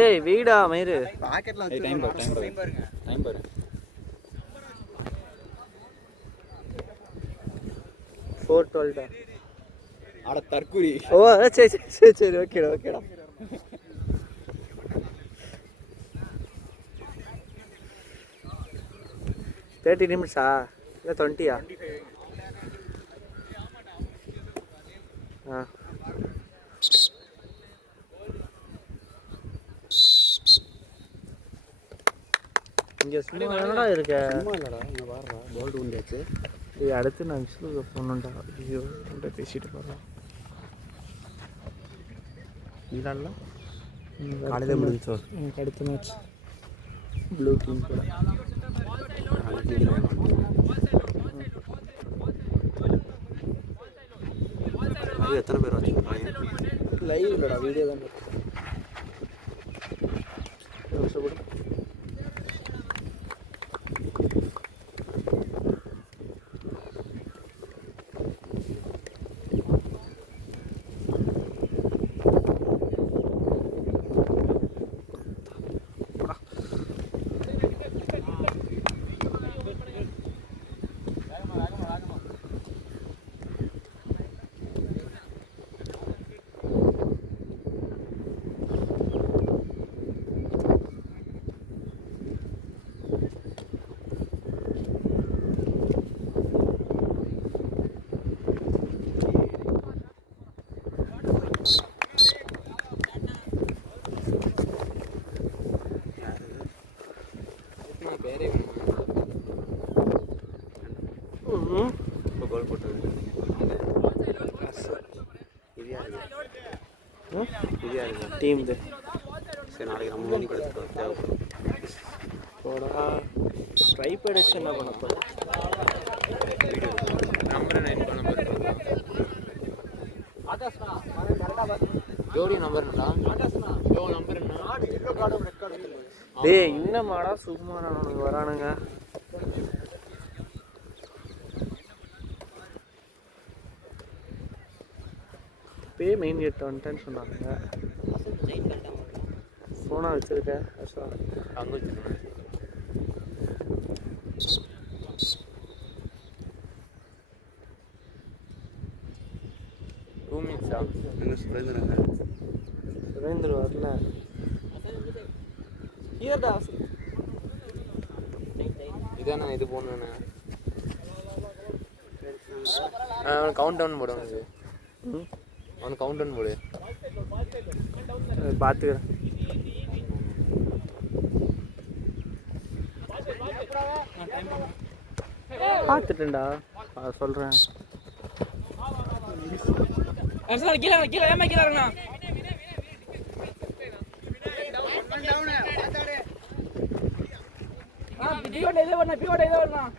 ஏய் வீடா மயிறு பாக்கெட்ல வச்சு டைம் பாருங்க டைம் பாரு 4:12 அட தற்குறி ஓ சரி ஓகேடா 30 நிமிஷா இல்ல 20யா இங்கே சும்மா என்னடா இருக்க சும்மா இல்லடா இங்கே வாடுறா போல்டு உண்டியாச்சு இது அடுத்து நான் விஷ்ணுக்கு போகணுண்டா ஐயோ என்கிட்ட பேசிட்டு போகிறேன் நீடால காலையில் முடிஞ்சோ எனக்கு அடுத்த மேட்ச் ப்ளூ டீம் கூட எத்தனை பேர் வச்சு லைவ் இல்லைடா வீடியோ தான் டீம் சரி நாளைக்கு நம்ம மணி கொடுத்து தேவைப்படும் போடா ஸ்ட்ரைப் அடிச்சு என்ன பண்ண போகிறேன் ஜோடி நம்பர் என்ன டேய் இன்னமாடா சும்மா நான் வரானுங்க இப்போயே மெயின் கேட் வந்துட்டேன்னு சொன்னாங்க ஃபோனாக வச்சுருக்கேன் அங்கே வச்சுருக்கேன் 2 minutes எங்கே சுரேந்தர் வரல ஹியர்டா இதானே இது போடணுண்ணே அவன் கவுண்ட் டவுன் போடு அவன் கவுண்ட் டவுன் போடு பார்த்துக்கிறேன் பார்த்துட்டேன்டா சொல்கிறேன் கீழே ஏமா கீழே வரணும் பிவோட இதே வரணும்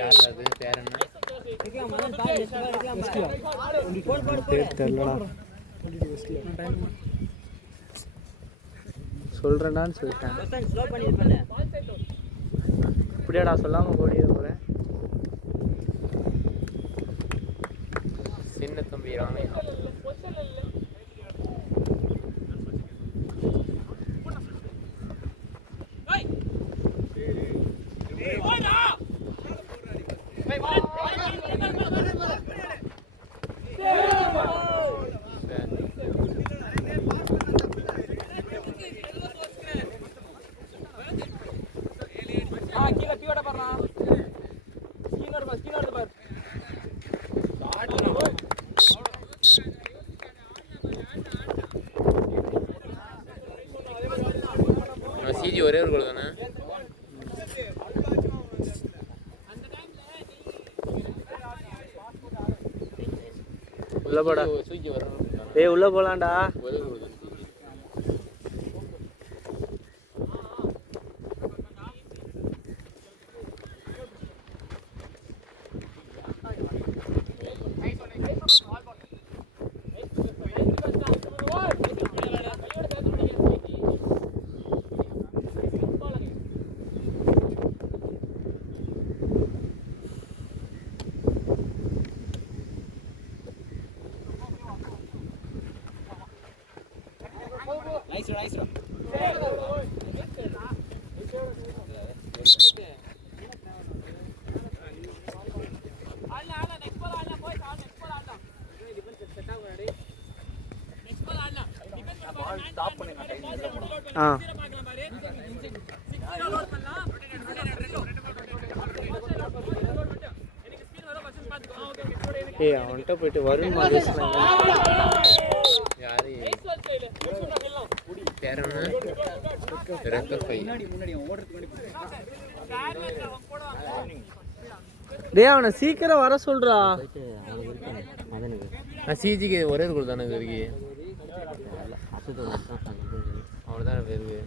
யார் அது பேர் என்ன சொல்கிறேன்டான்னு சொல்லிட்டேன் இப்படியாடா சொல்லாமல் ஓடிட போகிறேன் சின்ன தம்பி ராமையா சிஜி ஒரே ஒரு கோல் தானே உள்ள போடா தூக்கி வரணும் ஏய் உள்ள போலாம்டா ஒரே ஒரு கோல் ஆ ஏய் அவன்கிட்ட போயிட்டு வருண் மகேஷ் யாரு பேர் டேய் அவனை சீக்கிரம் வர சொல்றா. நான் சிஜிக்கு ஒரே ஒரு கோல் தானே இருக்கு. அவ்வளோதான் பேருக்கு.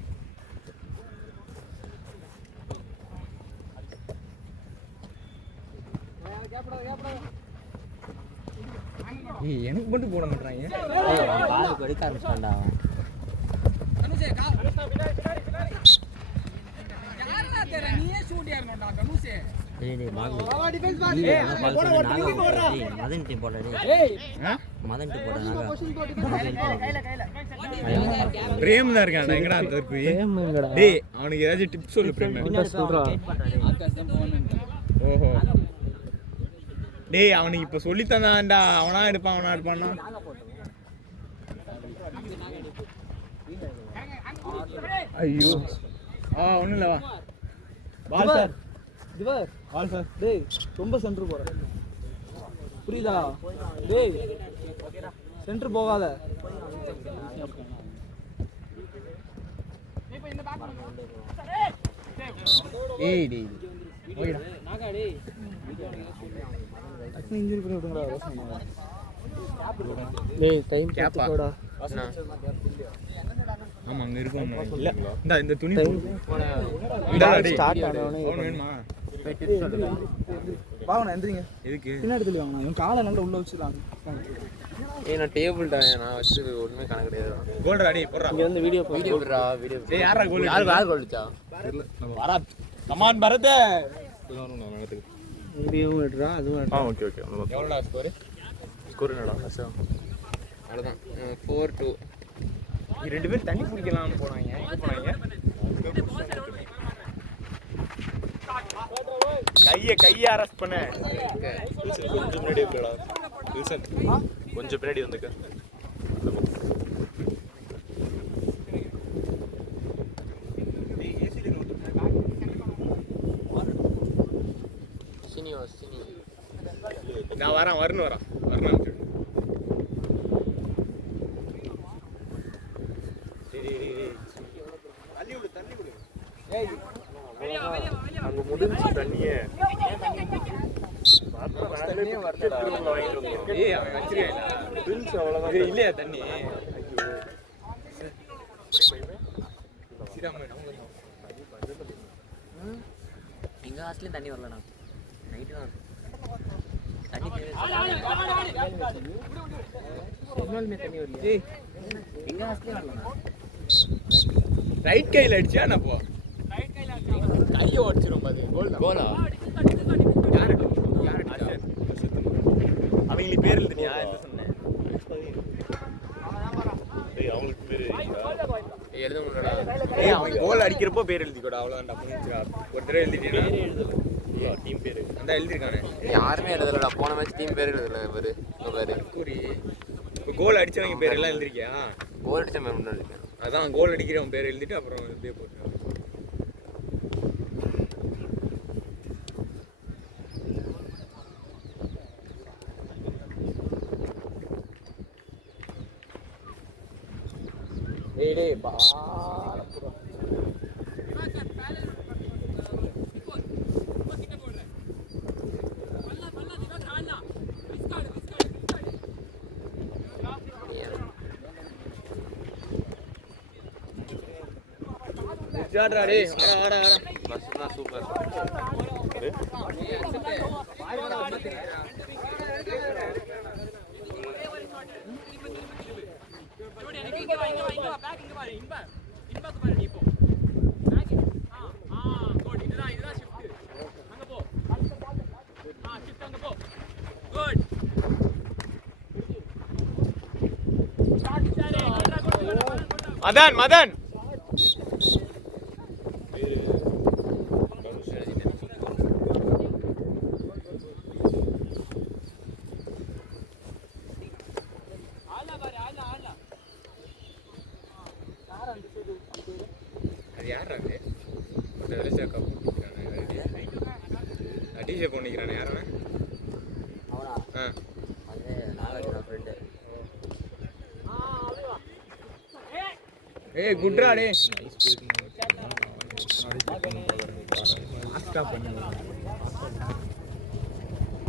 எனக்கு மட்டும் போட மாட்டாங்க. எடுக்க ஆரம்பிச்சான்டா பிரேம் தான் இருக்கான். எங்கடா டேய் அவனுக்கு ஏதாச்சும் டிப்ஸ் சொல்லு பிரேம். சொல்றா. ஓஹோ டேய் அவனுக்கு இப்ப சொல்லி தந்தான்டா. அவனா எடுப்பான்னா ஐயோ ஒன்றும் இல்லை வா பால் சார் பால் சார். டேய் ரொம்ப சென்டர் போற புரியுதா? டேய் சென்டர் போகாத. ஏய் டேய் ஓய்டா டக்குனு இன்ஜூரி பண்ணி விடுங்கடா. டேய் டைம் கேப்பா போடா. ஆமா அங்க இருக்கும். இல்ல இந்த துணி ஸ்டார்ட் ஆனவனே அவன் வேணுமா? வாங்கண்ணா எந்திரிங்க. எதுக்கு பின்னாடி தள்ளி வாங்கண்ணா. இவன் காலை நல்லா உள்ள வச்சிடலாம். நான் டேபிள் தான் நான் வச்சு ஒன்றுமே கணக்கு கிடையாது. கோல்டா டேய் போடுறா. இங்க வந்து வீடியோ வீடியோ விடுறா வீடியோ. டேய் யாரா கோல் யார் கோல் அடிச்சா? தெரியல. வரா கமான் பரதே. வீடியோவும் எடுறா அதுவும் எடுறா. ஓகே எவ்வளோடா ஸ்கோர் என்னடா அவ்வளோதான் 4-2. ரெண்டு பேரும் தண்ணி குடிக்கலாம்னு போனாங்க. கையை அரெஸ்ட் பண்ண. கொஞ்சம் பின்னாடி இருக்கடா. கொஞ்சம் பின்னாடி வந்துக்க. சினி நான் வரேன் வரணும். அங்க முடிஞ்சு தண்ணியே இல்லையா தண்ணி எங்கள் ஹாஸ்ட்லேயும் தண்ணி வரலண்ணா. நைட்டு தான் தண்ணி தண்ணி வரலையே. எங்கள் ஹாஸ்ட்லேயும் வரலண்ணா. ரைட் கையில் அடிச்சா நான் போ கையை உடச்சிரும். அது கோலா அவங்களுக்கு பேர் எழுதுனியா? என்ன சொன்னேன்? அவங்களுக்கு பேரு எழுத முடியலடா. அவங்க கோல் அடிக்கிறப்போ பேர் எழுதிக்கூடா. அவ்வளோதான்டா முடிஞ்சுடா. ஒரு தடவை எழுதிட்டீங்கன்னா டீம் பேரு அந்த எழுதிருக்கானே. யாருமே எழுதலடா. போன மேட்ச் டீம் பேர் எழுதல. பேரு கூறி இப்போ கோல் அடிச்சவங்க பேர் எல்லாம் எழுதிருக்கியா? கோல் அடிச்ச மேம் எழுதிருக்கேன். அதான் கோல் அடிக்கிறவன் பேர் எழுதிட்டு அப்புறம் இப்படியே போட்டு பஸ் தான் சூப்பர். மதன் மதன் அது யார் அது டிஷர்ட் பண்ணிக்கிறானே யாரும் அவனா அது நாகார்ஜுனா ஃப்ரெண்டு. ஏய் குட்ரா டே ஃபாஸ்டா பண்ணு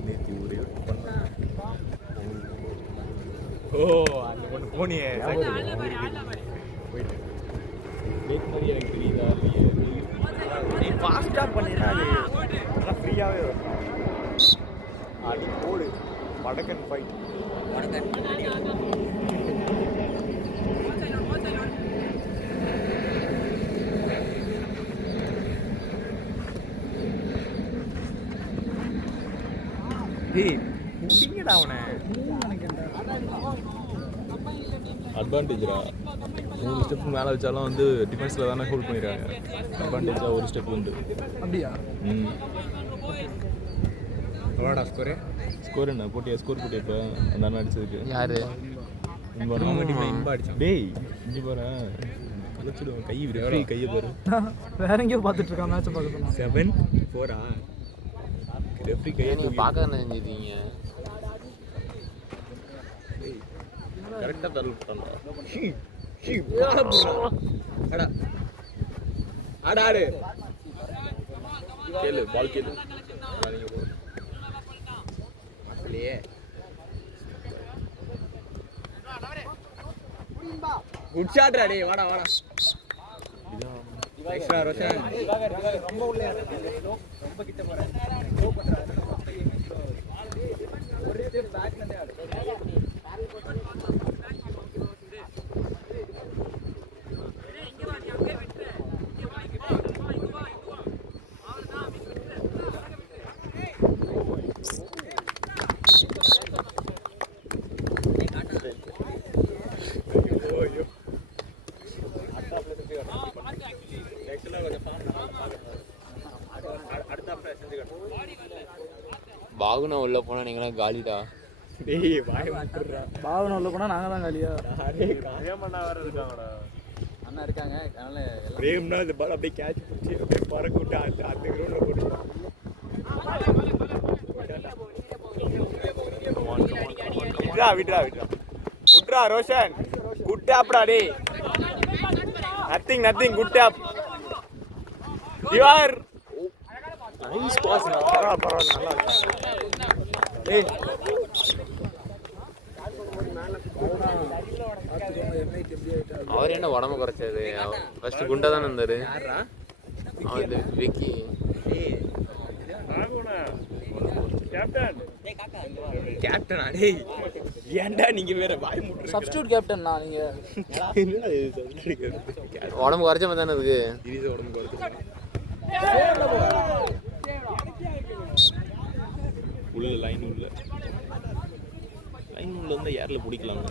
நேத்தி ஊரே ஓ அந்த ஒன்று போனியே போயிட்டு எனக்கு தெரியுதா நீ ஃபாஸ்டா பண்ணிடுறா நல்லா ஃப்ரீயாகவே வரும் அது போடு வடக்கன் ஃபைட் ஏய் புடிங்கடா அவனை அட்வான்டேஜ்ரா 3 ஸ்டெப் மேலே வச்சாலும் வந்து டிஃபென்ஸில் தானே ஹோல்ட் பண்ணிடுறாங்க. அட்வான்டேஜாக ஒரு ஸ்டெப் உண்டு. அப்படியா? எவ்வளோடா ஸ்கோரு? ஸ்கோர் என்ன போட்டியா? ஸ்கோர் போட்டியா இப்போ அந்த அண்ணா அடிச்சதுக்கு? யாரு இன்பா அடிச்சான். டேய் இங்கே பாரு கழிச்சிடுவோம் கை ரெஃப்ரி கையை பாரு. வேற எங்கேயோ பார்த்துட்டு இருக்கான் மேட்சை பார்க்க. 7-4 ரெஃப்ரி கையை நீங்கள் பார்க்க தானே செஞ்சுருக்கீங்க. கரெக்டாக தள்ளு விட்டான்டா. ஆடாடு கேளு பால் கேளு. அப்படியே குட் ஷாட்ரா டேய் வாடா வாடா எக்ஸ்ட்ரா ரோஷன் ரொம்ப உள்ள ரொம்ப கிட்ட போற ஸ்லோ பண்றாரு ஒரு ஸ்டெப் பேக்ல இருந்து ஆடு பாகுனா உள்ள போனா நீங்களாம் காலிடா. டேய் வாய் மாத்துறா பாவன உள்ள போனா நாங்க தான் காலியா. ஏமண்ணா வேற இருக்காங்கடா. அண்ணா இருக்காங்க அதனால பிரேம்னா இந்த பால் அப்படியே கேட்ச் பிடிச்சி அப்படியே பறக்க விட்டு அந்த கிரவுண்ட்ல போட்டுருவான். விட்ரா விட்ரா விட்ரா விட்ரா ரோஷன் குட் டாப்டா டேய் nothing good top you are nice boss பரவாயில்ல நல்லா இருக்கு டேய் அவர் என்ன உடம்பு குறைச்சது? ஃபர்ஸ்ட் குண்டா தானே இருந்தாரு. அவர் விக்கி கேப்டனா டேய் ஏன்டா நீங்க வேற வாய் முட்றீங்க? சப்ஸ்டிட்யூட் கேப்டன் நான் நீங்க. என்னடா இது சொல்றீங்க? உடம்பு குறைச்ச மாதிரி தானே இருக்கு. இது உடம்பு குறைச்சு உள்ள லைன் உள்ள இருந்தால் யாரில் பிடிக்கலாம்.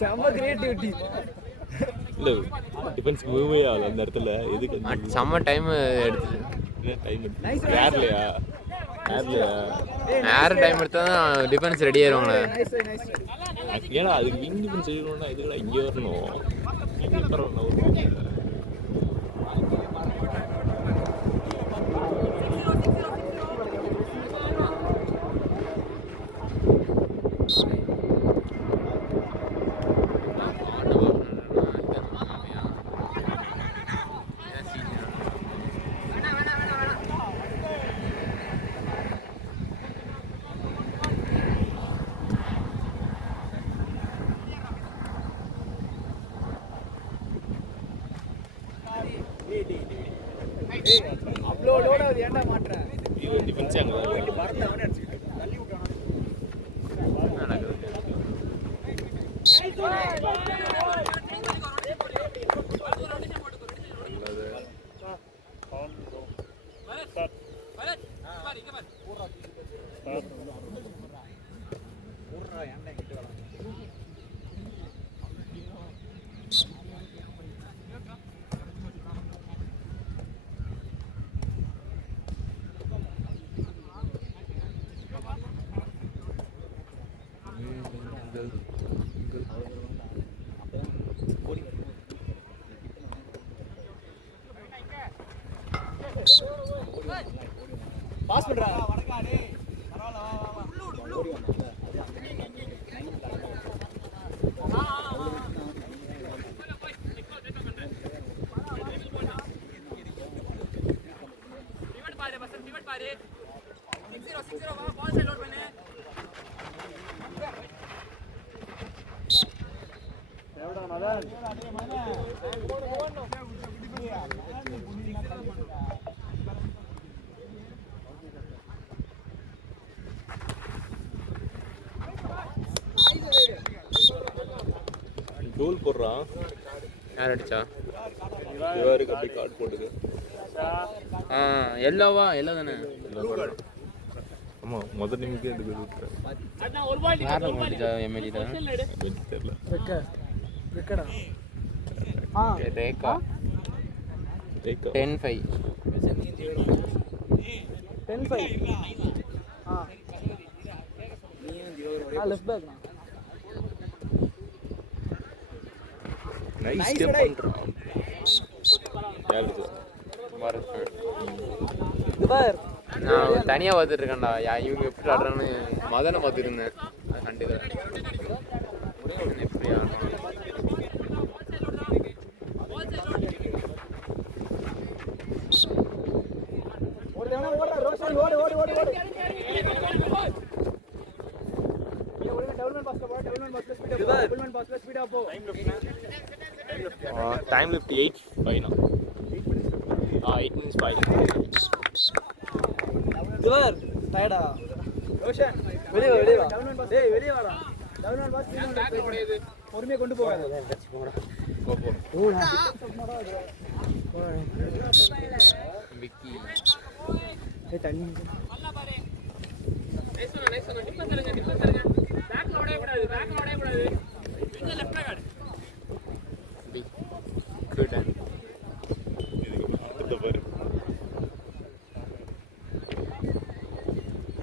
செம்ம கிரியேட்டிவிட்டி. இல்லை டிஃபென்ஸ்க்கு மூவே ஆகல அந்த இடத்துல. எதுக்கு செம்ம டைம் எடுத்துது. டைம் ஏர்லையா ஏர் டைம் எடுத்தா தான் டிஃபென்ஸ் ரெடி ஆயிருவாங்க. ஏன்னா அதுக்கு விங் டிஃபென்ஸ் செய்யணும்னா இதுக்கெல்லாம் இங்கே வரணும். இங்கே பரவாயில்ல அப்லோடோட அது ஏன்டா மாட்றேன்? இது டிஃபென்ஸே அங்கே போயிட்டு பறந்தவனே அடிச்சிட்டு தள்ளி விட்டானே. பாஸ் பண்றா கோல் போடுறான். யார் அடிச்சா? இவருக்கு அப்படி கார்டு போட்டுக்கு. எல்லோவா? எல்லோ தானே. ஆமாம், முதல் நிமிஷம் எடுத்து விட்டுறேன். யாரும் அடிச்சா? எம்எல்ஏ தான் தெரியல. வெக்கடா Rekha 10-5 left back nice step பண்றான். யாரு நான் தனியாக பார்த்துட்டு இருக்கேன்டா. இவங்க எப்படி ஆடுறான்னு மதனை பார்த்துட்டு இருந்தேன். அது கண்டுக்கிறேன் எப்படி ஆடுறான். Time lift 8:05 now. 8 minutes 5. இதுவர் டயர்டா ரோஷன் வெளிய வா டேய் வெளிய வாடா டவுன் பாஸ் பொறுமையா கொண்டு போகாத விக்கி ஏய் தண்ணி நைஸ் டிஃபென்ஸ் இருங்க பேக்ல ஓடவே கூடாது இங்க லெஃப்ட்ல கார்டு குட் இந்த பாரு.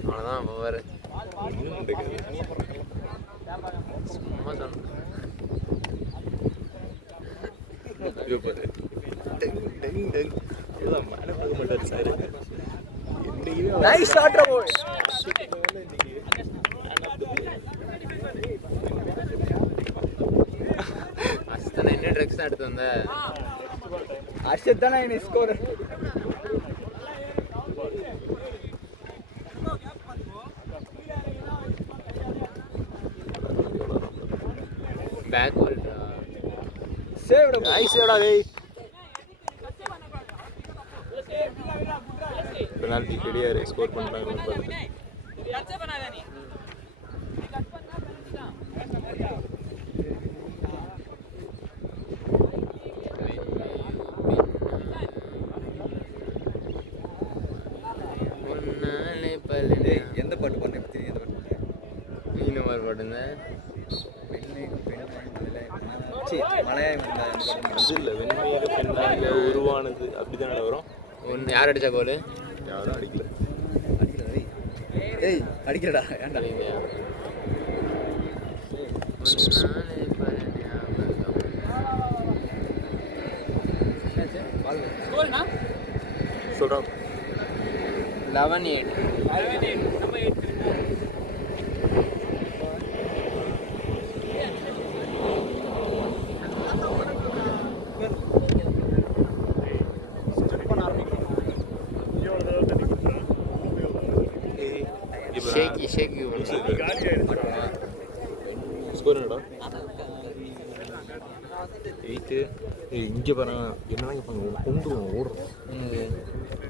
அவ்வளோதான் பாரு. சும்மா சொன்னேன். இது பாரு. டங் டங் இதெல்லாம் மேலே போக மாட்டாரு சார். நைஸ் ஷாட் ரா பாய் அஸ்தன என்ன ட்ரக்ஸ் எடுத்து வந்த? அர்ஷத் தானே இந்த ஸ்கோர் பேக் ஹோல்ட் சேவ்டா நைஸ் ஏடா டேய். பெனால்டி கிடையாது, ஸ்கோர் பண்றாங்க பாரு. எந்த பாட்டு பண்ண பத்தி எந்த பாட்டு பண்ண நீங்க மாதிரி பாட்டுங்க. மலையாளம் அது இல்லை, வெண்மையாக பெண்ணாக உருவானது அப்படிதானே வரும். ஒன்று யார் அடிச்சா கோல்? யாரும் அடிக்கல. ஏய் அடிக்கிறடா ஏன்டா சொல்றான் 11-8 ஷேக்கி ஸ்கோர் என்னடா 8. இங்கே பாருங்க என்னதான் கேட்பாங்க, கொண்டுருவோம் ஓடுறோம்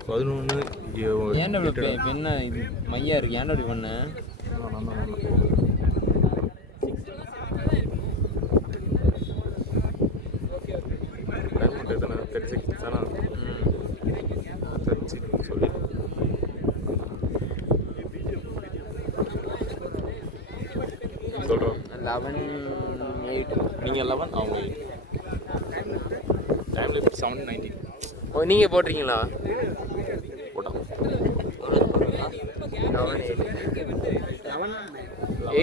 11. ஏன்டா இப்படி என்ன இது மையா இருக்கு? ஏன்டா இப்படி பண்ண? சொல்கிறோம் 11-8. நீங்கள் 11 அவங்க 8. டைம் லிமிட் 7:19 ஓ நீங்கள் போட்டிருக்கீங்களா? போட்டான்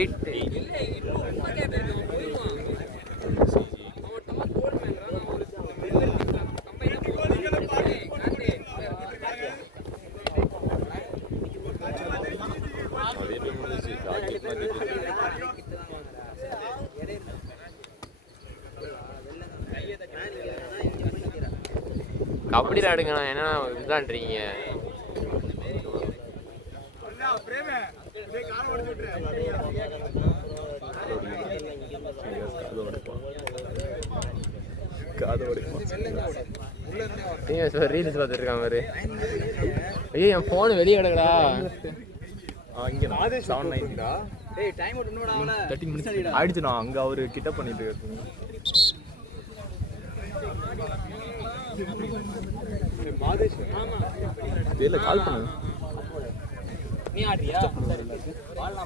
8. அதே டைம் முடிஞ்சிச்சு ஜாக்கெட் மாதிரி கபடி விளையாடுங்கண்ணா, என்ன விளாண்டுறீங்க? காதை உடைப்பான் ரீல்ஸ் பார்த்துருக்கான் பாரு. ஐயோ என் ஃபோன் வெளியே கிடக்குடா. இங்கே 7:19 டேய் டைம் அவுட் இன்னும் ஆகல. 13 மினிட்ஸ் ஆயிடுச்சுண்ணா. அங்கே அவர் கிட்ட பண்ணிட்டு இருக்காரு. தெரியல, கால் பண்ணு. நீ ஆடுறியா? பால்னா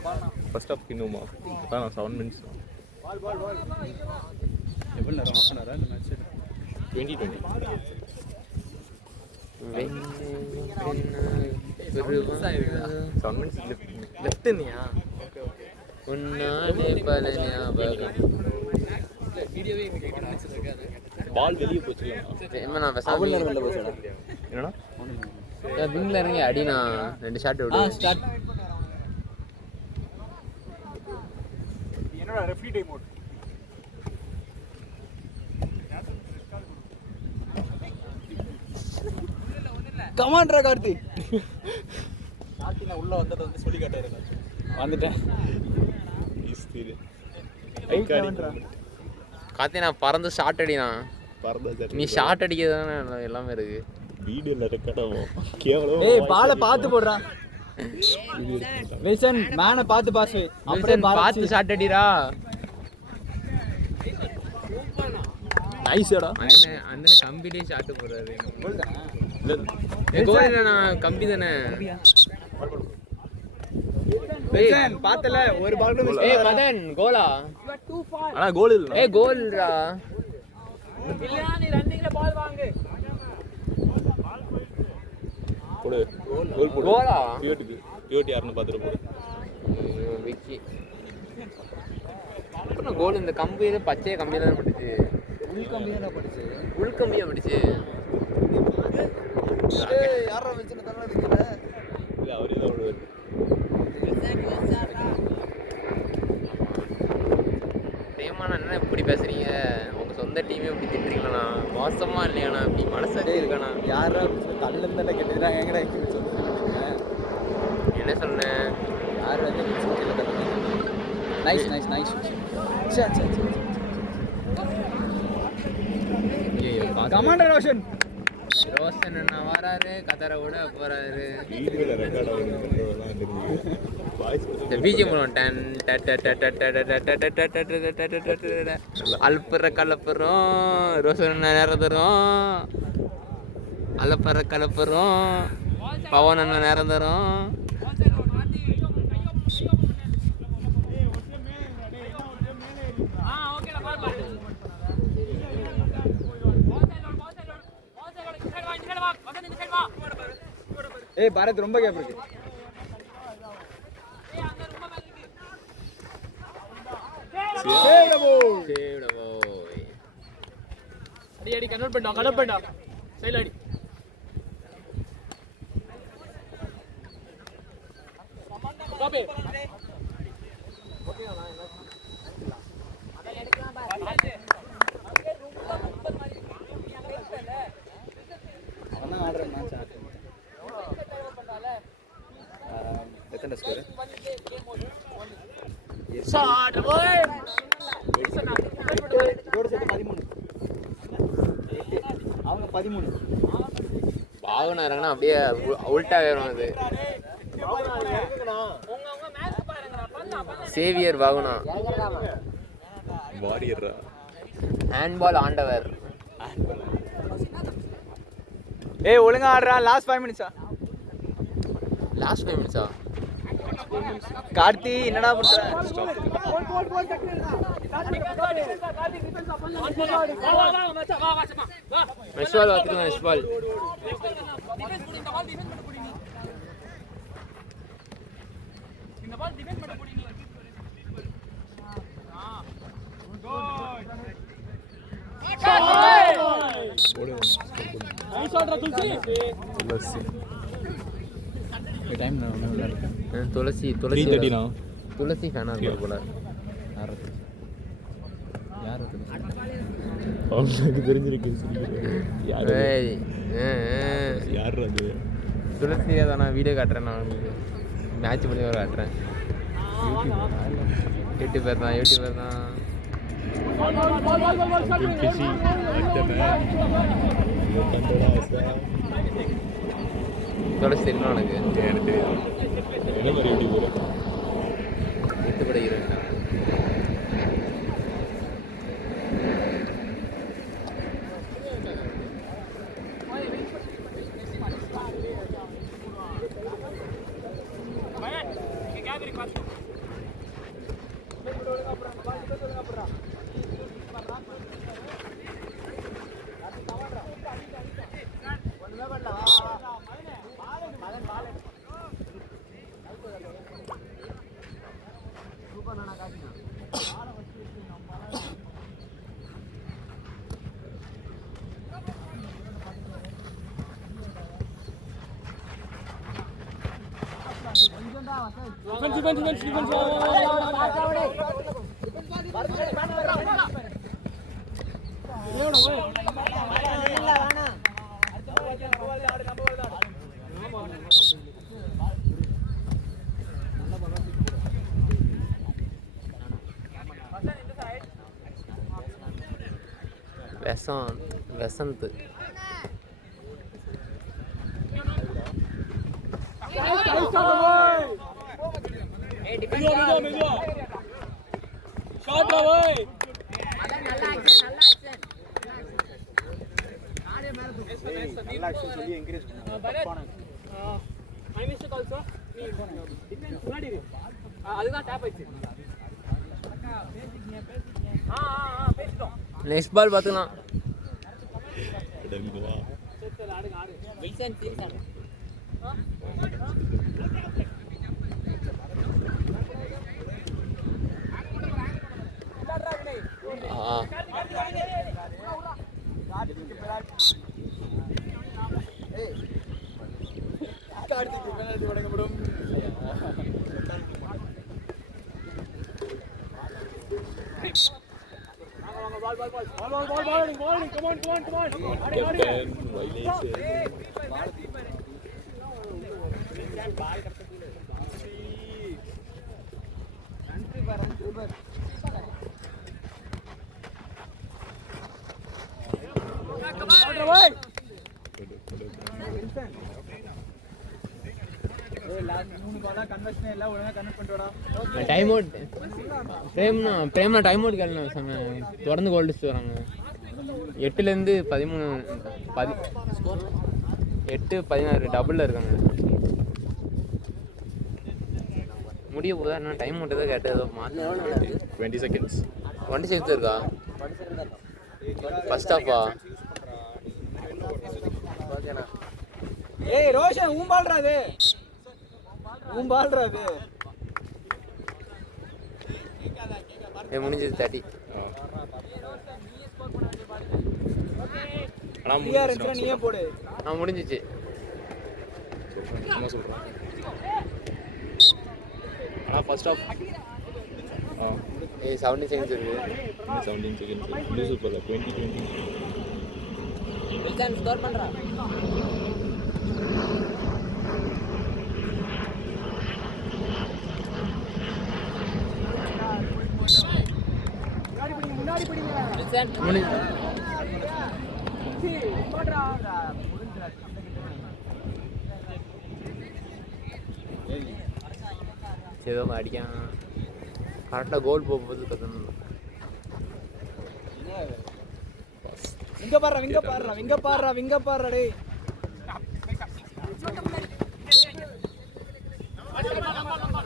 ஃபர்ஸ்ட் ஆஃப் இன்னுமா அதான் 7 மினிட்ஸ். எவ்வளோ நேரம் ஆஃப் பண்ணாரா இந்த மேட்ச்? 2020 7 மினிட்ஸ் லெஃப்ட்னியா? உன்னாலே பல ஞாபகம். பால் வெளியே போச்சு. நான் பேசாம வெளில போச்சுடா. என்னன்னா விங்ல இறங்கி அடினா 2 ஷாட் விடு. ஸ்டார்ட். என்னடா ரெஃப்ரி டைம் அவுட். கமாண்ட்ரா கார்த்தி. கார்த்தி நான் உள்ள வந்தத வந்து சொல்லி காட்டாரு. வந்துட்டேன். இஸ்திரி கார்த்தி நான் பறந்து ஷாட் அடினா. பரதா நீ ஷாட் அடிக்கிறதானே எல்லாமே இருக்கு. வீடியோல ரெக்கார்ட் ஆகும். கேவலம். ஏய் பால பாத்து போடுறா. வில்சன் மேன பாத்து பாஸ் வை. அப்படியே பார்த்து ஷாட் அடிடா. நைஸ்டா. அந்த கம்பிலே ஷாட் போடுறாரு. கோல் இல்ல, நான் கம்பி தானே. வில்சன் பாத்தல ஒரு பால் கூட மிஸ். ஏய் மதன் கோலா. ஆனா கோல் இல்ல. ஏய் கோல்டா. இல்லனா நீ ரன்னிங்ல பால் வாங்கு. போடு. கோல் போடு. கோலா. பியூட்டி யாருன்னு பாத்துட்டு போடு. விக்கி. அப்புறம் கோல் இந்த கம்பி பச்சை கம்பி தானே பட்டுச்சு. உள் கம்பியா தான் படிச்சு. உள் கம்பியா பட்டுச்சு. ஏய் யாரா வெச்சன தரல நிக்கிற? இல்ல அவரே தான் ஓடுவாரு. பிரேமாண்ணா என்ன இப்படி பேசுறீங்க? உங்க சொந்த டீமே இப்படி திட்டுறீங்களா? மோசமா இல்லையாண்ணா? இப்படி மனசாட்சி இருக்காண்ணா? யாரா தள்ள இருந்தால கேட்டதுடா எங்கடா இங்க சொல்லுங்க. என்ன சொன்னேன்? யார் வந்து கீழ தள்ளி. Nice nice nice. சே சே சே. கமாண்டர் ரோஷன். ரோஷன் அண்ணா வராரு, கதற விட போறாரு. வீடியோல ரெக்கார்ட் ஆகுதுன்றதெல்லாம் தெரிஞ்சு. வாய்ஸ் இந்த பிஜிஎம் அல்பற கலப்புறோம், ரோஷன் நேரம் தரும். அலப்பற கலப்புறோம், பவன் அண்ணன் நேரம் தரும். ஏய் பாரத் ரொம்ப கேப் இருக்கு. அடி கன்வெர்ட் பண்ணா சைடுல அடி. காபே அவனா ஆடுற மேட்ச் ஆடுறான். எத்தனை ஸ்கோர்? ஷாட் பாய். இதோட சேர்த்து 13. அவங்க 13. பாவனா இறங்கினா அப்படியே உல்ட்டா வேறும். அது சேவியர் பாகுனா வாரியரா. ஹேண்ட்பால் ஆண்டவர். ஏய் ஒழுங்கா ஆடுறா. லாஸ்ட் 5 மினிட்ஸா? லாஸ்ட் 5 மினிட்ஸா? கார்த்தி என்னடா பண்ற? மெஷ்வால் பார்த்துருங்க மெஷ்வால். டைம் துளசி 3:30 துளசி ஃபேனாக இருக்கும் போல. யார் அவங்களுக்கு தெரிஞ்சிருக்கு. யார் ஏய், யார் அது? துளசியை தான் நான் வீடியோ காட்டுறேன். நான் மேட்ச் பண்ணி வர காட்டுறேன். யூடியூபர் தான். துளசி தெரியுமா உனக்கு? எனக்கு தெரியாது. என்ன மாதிரி யூடியூபர்? எட்டுப்படை ஹீரோயின். வசந்த் நெக்ஸ்ட் பால் பார்த்துக்கலாம். டைம் அவுட் பிரேம்னா டைம் அவுட் கேட்கலாம். தொடர்ந்து கோல் அடிச்சுட்டு வராங்க. 8லேருந்து 8-16 டபுளில் இருக்காங்க. முடிய போதா என்ன டைம் மட்டும் தான் கேட்டது. ஏதோ மாற்றி 20 seconds 20 seconds இருக்கா? ஃபர்ஸ்ட் ஹாஃபா? ஏய் ரோஷன் ஊம்பால்றா அது. முடிஞ்சது 30. நீயே போடு. முடிஞ்சிச்சு. என்ன சொல்கிறேன்? ஆனால் ஃபர்ஸ்ட் ஆஃப் 17 seconds இருக்கு. 17 seconds நியூஸ் போல 2020 ஸ்கோர் பண்றா. ஏதோ அடிக்கான். கரெக்டாக கோல் போகும்போது கத்தணும். விங்க பாடுறா டேய்.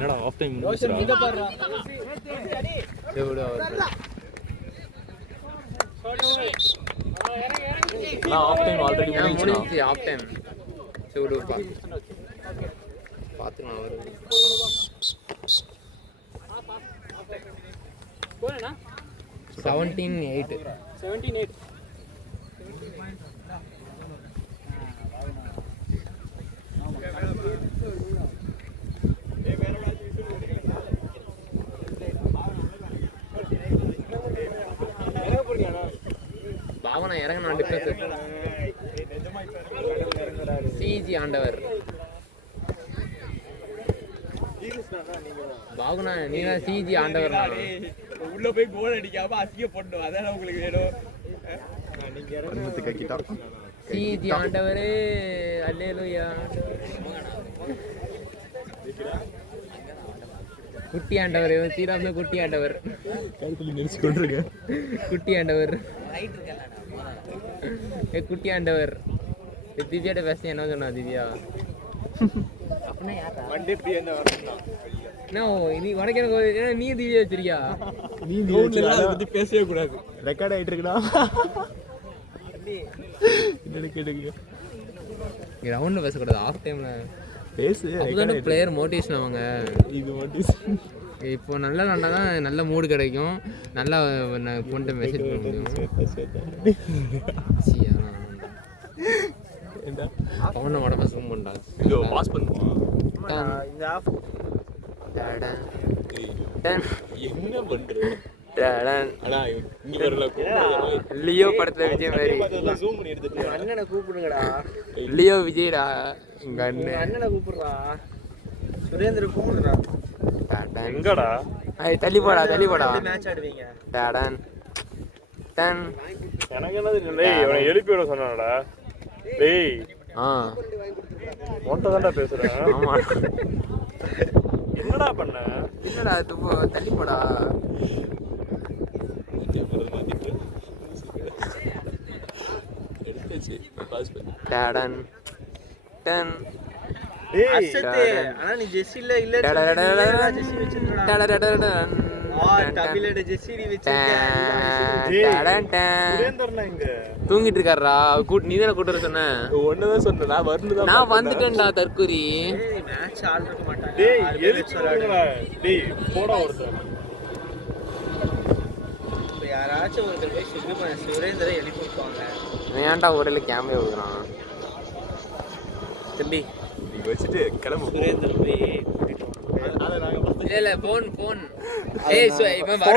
என்னடா ஆஃப் டைம் ரோஷன் இங்க பாருடா. சரி விடு அவர் நான் ஆஃப் டைம் ஆல்ரெடி முடிஞ்சிச்சு ஆஃப் டைம். சரி விடு பார்த்துக்கலாம் அவர் 17-8. 17-8. பாவனா இறங்கினா டிஃபென்ஸ். சிஜி ஆண்டவர் பாகுனா நீ தான் சிஜி ஆண்டவர். உள்ள போய் கோல் அடிக்காம அசிங்க போடணும். அதான் உங்களுக்கு வேணும். சிஜி ஆண்டவரே அல்லேலூயா. குட்டி ஆண்டவர் சீராமே குட்டி ஆண்டவர் கழுத்துல நெரிச்சு கொண்டிருக்கேன். குட்டி ஆண்டவர் குட்டி ஆண்டவர். திவ்யாட்ட பேச என்ன சொன்னா திவ்யா? மண்டே ஃப்ரீ என்ன வரணும். நீ உனக்கு எனக்கு நீ திவ்யா வச்சிருக்கியா? நீ அதை பத்தி பேசவே கூடாது. ரெக்கார்ட் ஆயிட்டு இருக்குடா. என்னடி கேட்டுக்க கிரவுண்ட்ல பேசக்கூடாது ஆஃப் டைம்ல பேசு. அப்பதானே பிளேயர் மோட்டிவேஷன் அவங்க. இது மோட்டிவேஷன். இப்போ நல்லா நடந்தால் தான் நல்ல மூடு கிடைக்கும். நல்லா பொண்ணு மெசேஜ் பண்ண முடியும். பவனை உடம்பு சும் பண்ணா இதோ பாஸ் பண்ணுவோம். இந்த ஆஃப் என்ன பண்ற? அண்ணா இங்க வரல. லியோ படத்துல விஜய் மாதிரி. ஜூம் பண்ணி எடுத்துட்டு அண்ணனை கூப்பிடுங்கடா. லியோ விஜய்டா உங்க அண்ணன். அண்ணனை கூப்பிடுறா. சுரேந்திர கூப்பிடுறா. எங்கடா தள்ளி போடா தள்ளி போடா. மேட்ச் ஆடுவீங்க. டாடன் டன். எனக்கு என்னது டேய் இவனை எழுப்பி விட சொன்னானடா. டேய் உன்கிட்ட தான்டா பேசுறேன். ஆமா என்னடா பண்ண? இல்லடா தள்ளி போடா. எடுத்துச்சு பாஸ் பண்ணி. டாடன் டன். டேய் அசத்து. ஆனா நீ ஜெர்சி இல்ல ஜெர்சி வச்சிருக்கடா. கபிலோட ஜெர்சி நீ வச்சிருக்க. சுரேந்தர்னா எங்க? தூங்கிட்டு இருக்காரா? நீ தானே கூட்டு வர சொன்ன. ஒன்னதான் சொன்னேன். நான் வரணும். நான் வந்துட்டேன்டா தற்கூரி. ஏய் மேட்ச் ஆல் இருக்க மாட்டாங்க. டேய் எழுப்பி விடுங்கடா. டேய் போடா ஒருத்தன். யாராச்சும் ஒருத்தர் போய் சுரேந்தரை எழுப்பி விட்டுவாங்க. ஏன்டா ஒரு கேமரா கொடுக்குறான் தம்பி நீங்க வச்சுட்டு கிளம்பு. சுரேந்தர் போய் இல்ல போன் ஏய் இவன்